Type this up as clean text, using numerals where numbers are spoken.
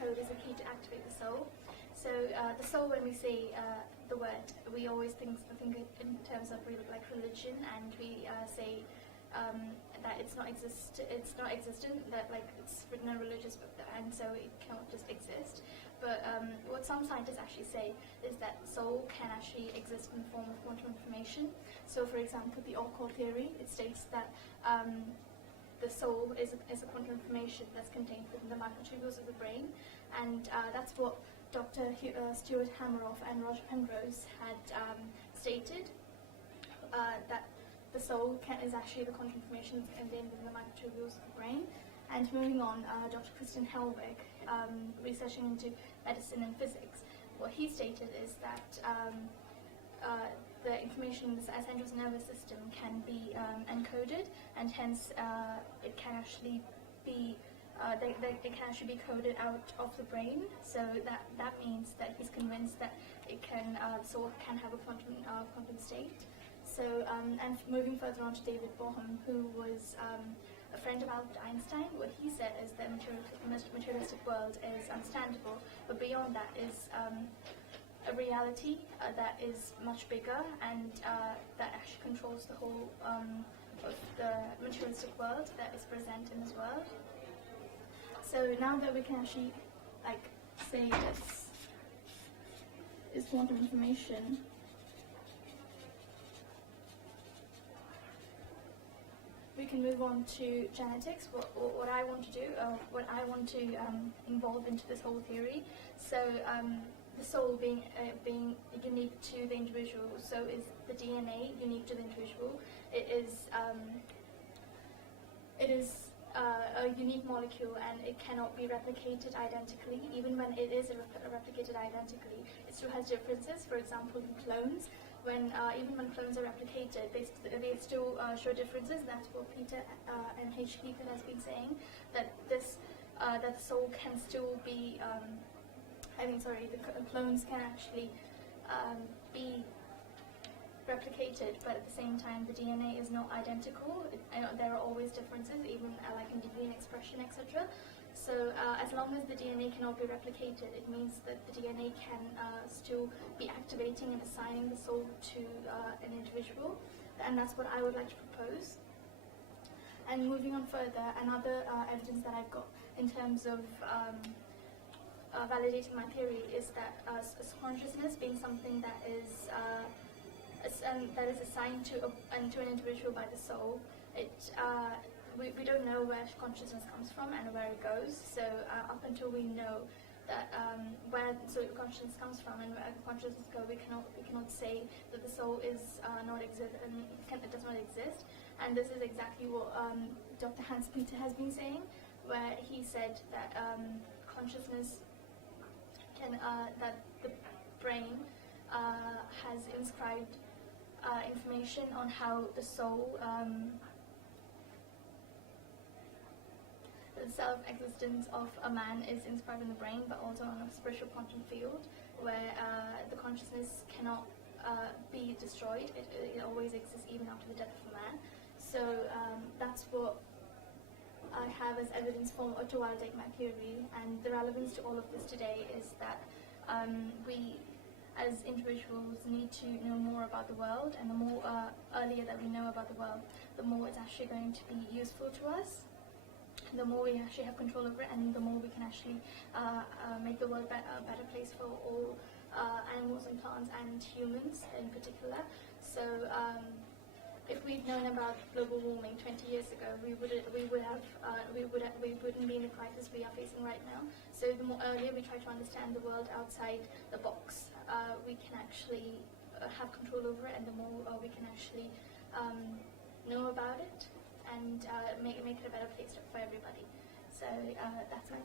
code is the key to activate the soul. So the soul, when we say the word, we always think in terms of like religion, and we say that it's not existent, that like it's written in a religious book, and so it cannot just exist. But what some scientists actually say is that soul can actually exist in the form of quantum information. So, for example, the occult theory, it states that the soul is a quantum information that's contained within the microtubules of the brain, and that's what Dr. Stuart Hameroff and Roger Penrose had stated, that the soul is actually the quantum information contained within the microtubules of the brain. And moving on, Dr. Kristen Helwig, researching into medicine and physics, what he stated is that the information in the central nervous system can be encoded, and hence it can actually be it can actually be coded out of the brain. So that means that he's convinced that it can soul can have a quantum state. So and moving further on to David Bohm, who was a friend of Albert Einstein, what he said is that the materialistic world is understandable, but beyond that is a reality that is much bigger, and that actually controls the whole of the materialistic world that is present in this world. So now that we can actually say this is quantum information, we can move on to genetics. What I want to do, what I want to involve into this whole theory. So the soul being unique to the individual, so is the DNA unique to the individual. It is a unique molecule, and it cannot be replicated identically. Even when it is replicated identically, it still has differences. For example, in clones, even when clones are replicated, they still show differences. That's what Peter and H. Keegan has been saying, that that the soul can still be. The clones can actually be replicated, but at the same time the DNA is not identical. There are always differences, even like in gene expression, etc. So as long as the DNA cannot be replicated, it means that the DNA can still be activating and assigning the soul to an individual, and that's what I would like to propose. And moving on further, another evidence that I've got in terms of validating my theory is that consciousness being something that is assigned to an individual by the soul. We don't know where consciousness comes from and where it goes. So up until we know that where consciousness comes from and where consciousness goes, we cannot say that the soul is not exist and it does not exist. And this is exactly what Dr. Hans Peter has been saying, where he said that consciousness that the brain has inscribed information on how the soul, the self-existence of a man is inscribed in the brain, but also on a spiritual quantum field, where the consciousness cannot be destroyed. It always exists even after the death of a man. So that's what I have as evidence to validate my theory. And the relevance to all of this today is that we as individuals need to know more about the world, and the more earlier that we know about the world, the more it's actually going to be useful to us, the more we actually have control over it, and the more we can actually make the world a better place for all animals and plants and humans in particular. So if we'd known about global warming 20 years ago, we wouldn't be in the crisis we are facing right now. So the more earlier we try to understand the world outside the box, we can actually have control over it, and the more we can actually know about it and make it a better place for everybody. So that's my